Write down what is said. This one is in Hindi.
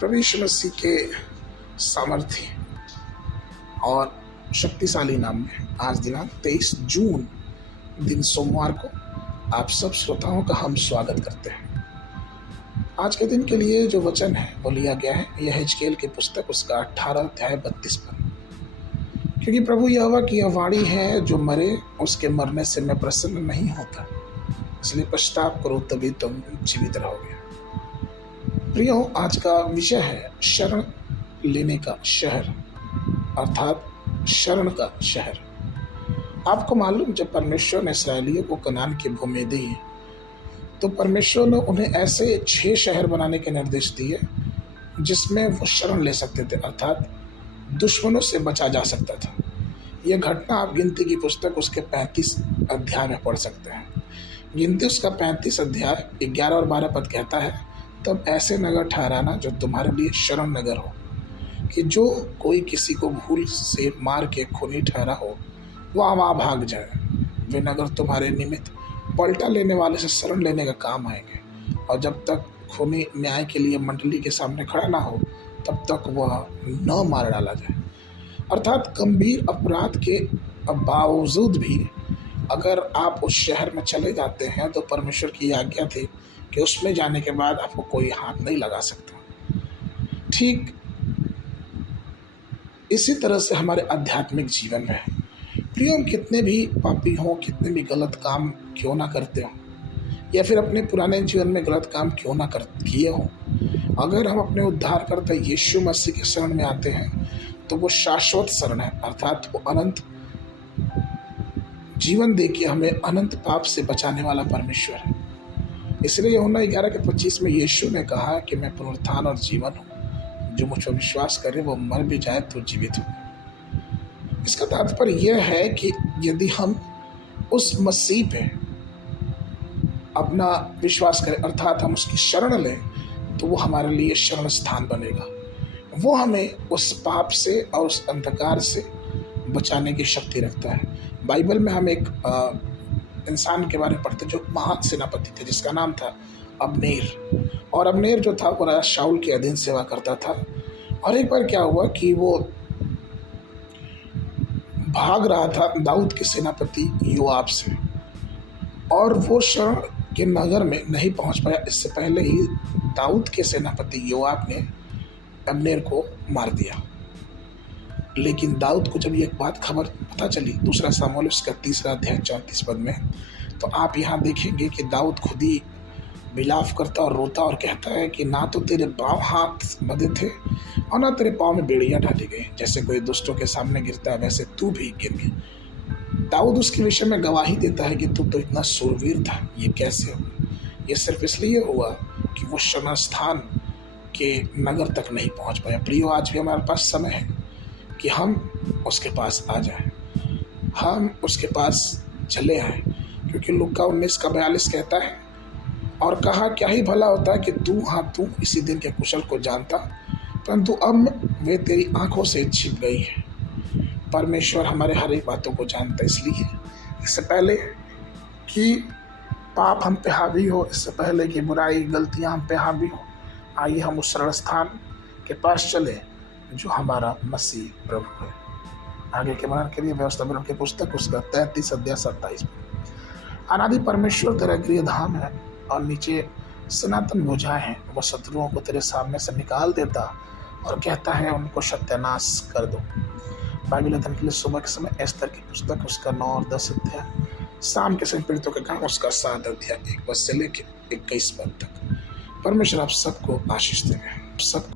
प्रभु यीशु मसीह के सामर्थ्य और शक्तिशाली नाम में आज दिनांक 23 जून दिन सोमवार को आप सब श्रोताओं का हम स्वागत करते हैं। आज के दिन के लिए जो वचन है वो लिया गया है यह हिजकेल की पुस्तक उसका 18 अध्याय 32 पद। क्योंकि प्रभु यहोवा की यह वाणी है, जो मरे उसके मरने से मैं प्रसन्न नहीं होता, इसलिए पश्चाताप करो तभी तुम जीवित रहोगे। प्रियो, आज का विषय है शरण लेने का शहर, अर्थात शरण का शहर। आपको मालूम, जब परमेश्वर ने इस्राएलियों को कनान की भूमि दी तो परमेश्वर ने उन्हें ऐसे 6 शहर बनाने के निर्देश दिए जिसमें वो शरण ले सकते थे, अर्थात दुश्मनों से बचा जा सकता था। यह घटना आप गिनती की पुस्तक उसके 35 अध्याय में पढ़ सकते हैं। गिनती उसका 35 अध्याय 11 और 12 पद कहता है, तब ऐसे नगर ठहराना जो तुम्हारे लिए शरण नगर हो, कि जो कोई किसी को भूल से मार के खूनी ठहरा हो वहाँ भाग जाए। वे नगर तुम्हारे निमित्त पलटा लेने वाले से शरण लेने का काम आएंगे, और जब तक खूनी न्याय के लिए मंडली के सामने खड़ा ना हो तब तक वह न मार डाला जाए। अर्थात गंभीर अपराध के बावजूद भी अगर आप उस शहर में चले जाते हैं तो परमेश्वर की आज्ञा थी कि उसमें जाने के बाद आपको कोई हाथ नहीं लगा सकता। ठीक इसी तरह से हमारे आध्यात्मिक जीवन में है। प्रिय, हम कितने भी पापी हों, कितने भी गलत काम क्यों ना करते हों, या फिर अपने पुराने जीवन में गलत काम क्यों ना किए हों, अगर हम अपने उद्धारकर्ता यीशु मसीह के शरण में आते हैं तो वो शाश्वत शरण है, अर्थात वो अनंत जीवन देके हमें अनंत पाप से बचाने वाला परमेश्वर है। इसलिए यूहन्ना 11:25 में यीशु ने कहा कि मैं पुनरुत्थान और जीवन हूँ, जो मुझ पर विश्वास करे वो मर भी जाए तो जीवित हो। इसका तात्पर्य यह है कि यदि हम उस मसीह पे अपना विश्वास करें, अर्थात हम उसकी शरण लें, तो वो हमारे लिए शरण स्थान बनेगा। वो हमें उस पाप से और उस अंधकार से बचाने की शक्ति रखता है। बाइबल में हम एक इंसान के बारे में पढ़ते जो महान सेनापति थे, जिसका नाम था अब्नेर। और अब्नेर जो था वो राजा शाऊल के अधीन सेवा करता था। और एक बार क्या हुआ कि वो भाग रहा था दाऊद के सेनापति योआब से, और वो शरण के नगर में नहीं पहुंच पाया। इससे पहले ही दाऊद के सेनापति योआब ने अब्नेर को मार दिया। लेकिन दाऊद को जब ये बात खबर पता चली, दूसरा सामुएल उसका 3 अध्याय 34 पद में, तो आप यहाँ देखेंगे कि दाऊद खुद ही विलाप करता और रोता और कहता है कि ना तो तेरे पाँव हाथ बंधे थे और ना तेरे पाँव में बेड़ियाँ डाली गई। जैसे कोई दुष्टों के सामने गिरता है वैसे तू भी गिर गया। दाऊद उसके विषय में गवाही देता है कि तू तो इतना शूरवीर था, ये कैसे हुआ? ये सिर्फ इसलिए हुआ कि वो शरण स्थान के नगर तक नहीं पहुँच पाया। प्रियो, आज भी हमारे पास समय है कि हम उसके पास आ जाएं, हम उसके पास चले आएँ। क्योंकि लूका 19:42 कहता है, और कहा क्या ही भला होता है कि तू इसी दिन के कुशल को जानता, परंतु अब वे तेरी आंखों से छिप गई है। परमेश्वर हमारे हर एक बातों को जानता है, इसलिए इससे पहले कि पाप हम पे हावी हो, इससे पहले कि बुराई गलतियां हम पे हावी हो, आइए हम उस शरण स्थान के पास चले जो हमारा मसीह प्रभु है। आगे के वर्णन के लिए व्यवस्था विवरण की पुस्तक उसका 33 अध्याय 27। अनादि परमेश्वर तेरा गृह धाम है और नीचे सनातन भुजाएं हैं। वह शत्रुओं को तेरे सामने से निकाल देता और कहता है उनको सत्यानाश कर दो। बाइबल अध्ययन के लिए सुबह के समय एस्तर की पुस्तक उसका 9 और 10 अध्याय, शाम के समय पीड़ितों के काम उसका 7 अध्याय 1 पद से लेकर 21 पद तक। परमेश्वर आप सबको आशीष देवे। सब